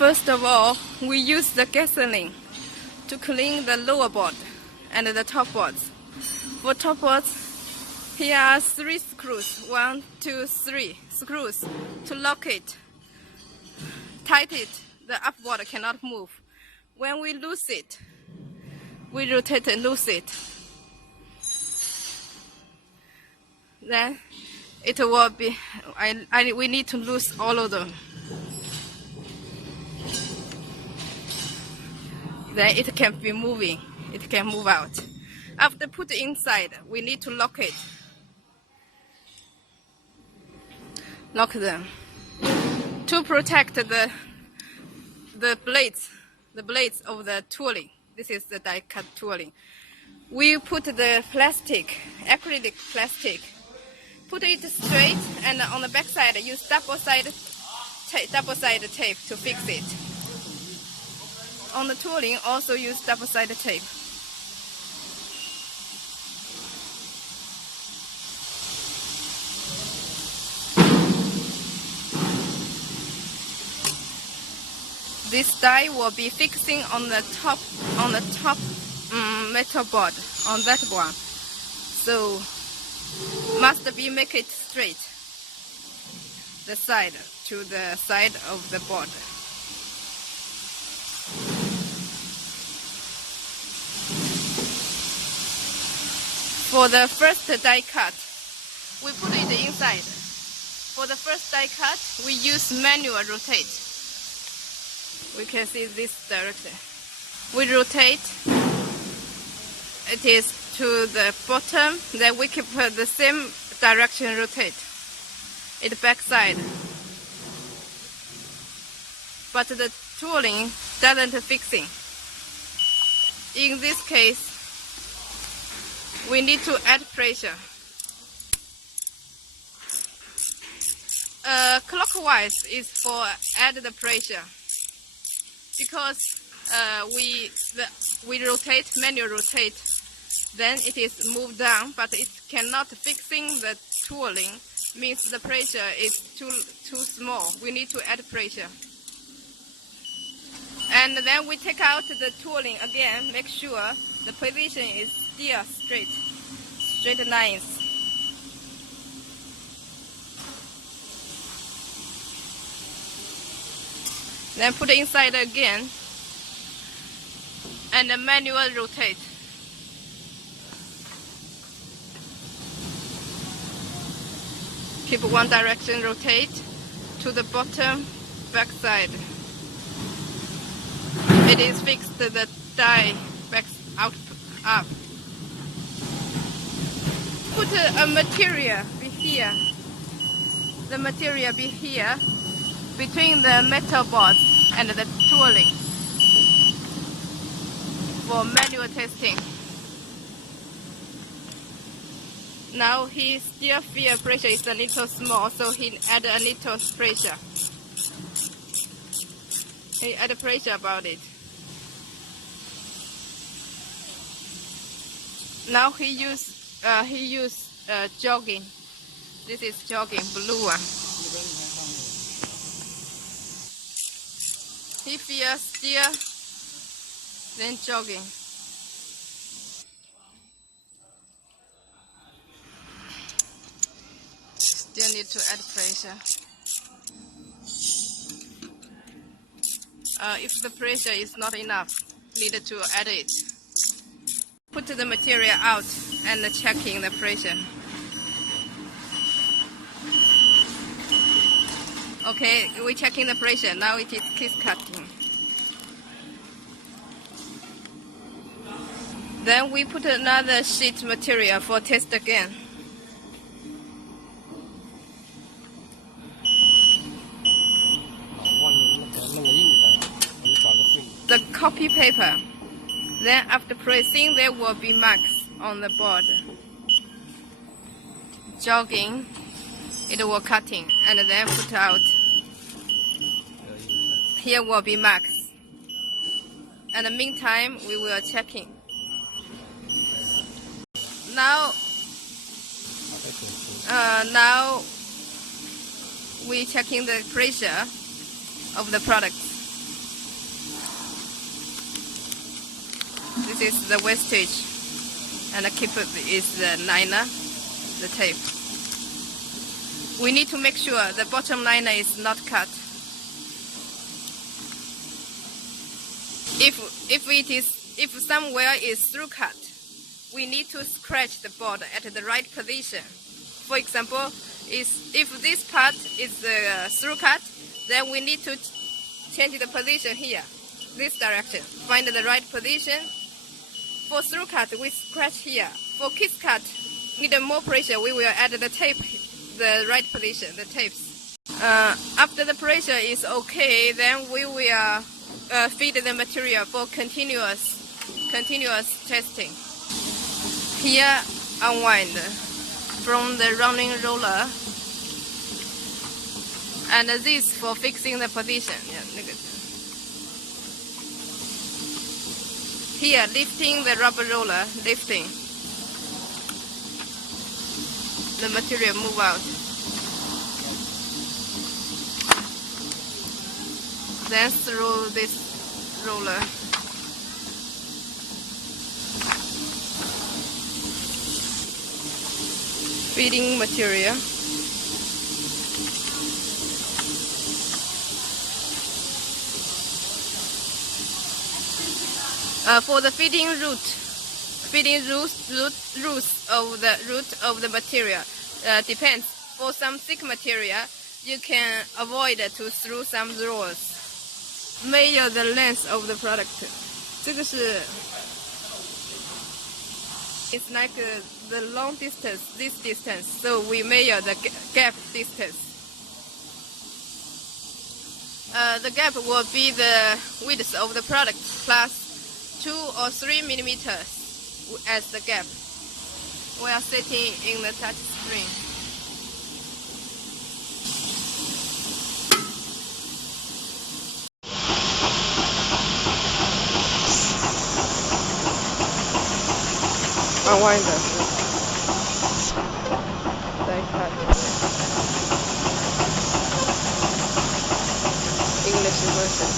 First of all, we use the gasoline to clean the lower board and the top boards. For top boards, here are 3 screws, 1, 2, 3 screws to lock it, tight it, the upboard cannot move. When we lose it, we rotate and lose it. Then it will be, we need to lose all of them. Then it can be moving, it can move out. After put inside, we need to lock it. Lock them. To protect the blades of the tooling. This is the die cut tooling. We put the plastic, acrylic plastic, put it straight, and on the back side use double-sided tape to fix it. On the tooling also use double-sided tape. This die will be fixing on the top metal board, on that one. So must be make it straight, the side to the side of the board. For the first die cut, we put it inside. For the first die cut, we use manual rotate. We can see this direction. We rotate. It is to the bottom. Then we keep the same direction rotate. It backside. But the tooling doesn't fixing. In this case, we need to add pressure. Clockwise is for add the pressure. Because we rotate, manual rotate, then it is moved down, but it cannot fixing the tooling, means the pressure is too small. We need to add pressure. And then we take out the tooling again, make sure the position is still straight lines. Then put it inside again and manual rotate. Keep one direction rotate to the bottom back side. It is fixed the die back out up. Put a material be here. The material be here between the metal boards and the tooling for manual testing. Now he still feel pressure is a little small, so he add a little pressure. He add pressure about it. Now he use jogging. This is jogging, blue one. He feels still, then jogging. Still need to add pressure. If the pressure is not enough, need to add it. Put the material out and checking the pressure. Okay, we're checking the pressure. Now it is kiss cutting. Then we put another sheet material for test again. The copy paper. Then after pressing, there will be marks on the board. Jogging, it will cutting, and then put out. Here will be marks. And in the meantime, we will checking. Now we checking the pressure of the product. This is the wastage, and the keeper is the liner, the tape. We need to make sure the bottom liner is not cut. If somewhere is through cut, we need to scratch the board at the right position. For example, if this part is through cut, then we need to change the position here, this direction. Find the right position. For through cut, we scratch here. For kiss cut, need more pressure. We will add the tape, the right position, the tapes. After the pressure is okay, then we will feed the material for continuous testing. Here, unwind from the running roller, and this for fixing the position. Here, lifting the rubber roller, lifting. The material move out. Then through this roller. Feeding material. For the feeding roots of the material depends. For some thick material, you can avoid to through some rolls. Measure the length of the product. 这个是 It's like the long distance, this distance. So we measure the gap distance. The gap will be the width of the product plus 2 or 3 millimeters as the gap. We are setting in the touch screen. Unwind the die cut. English version.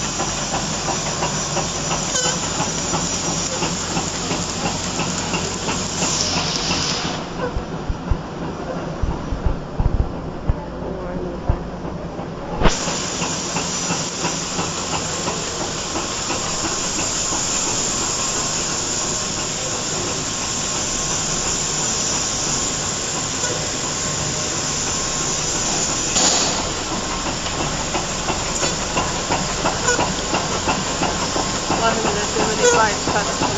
Cuts.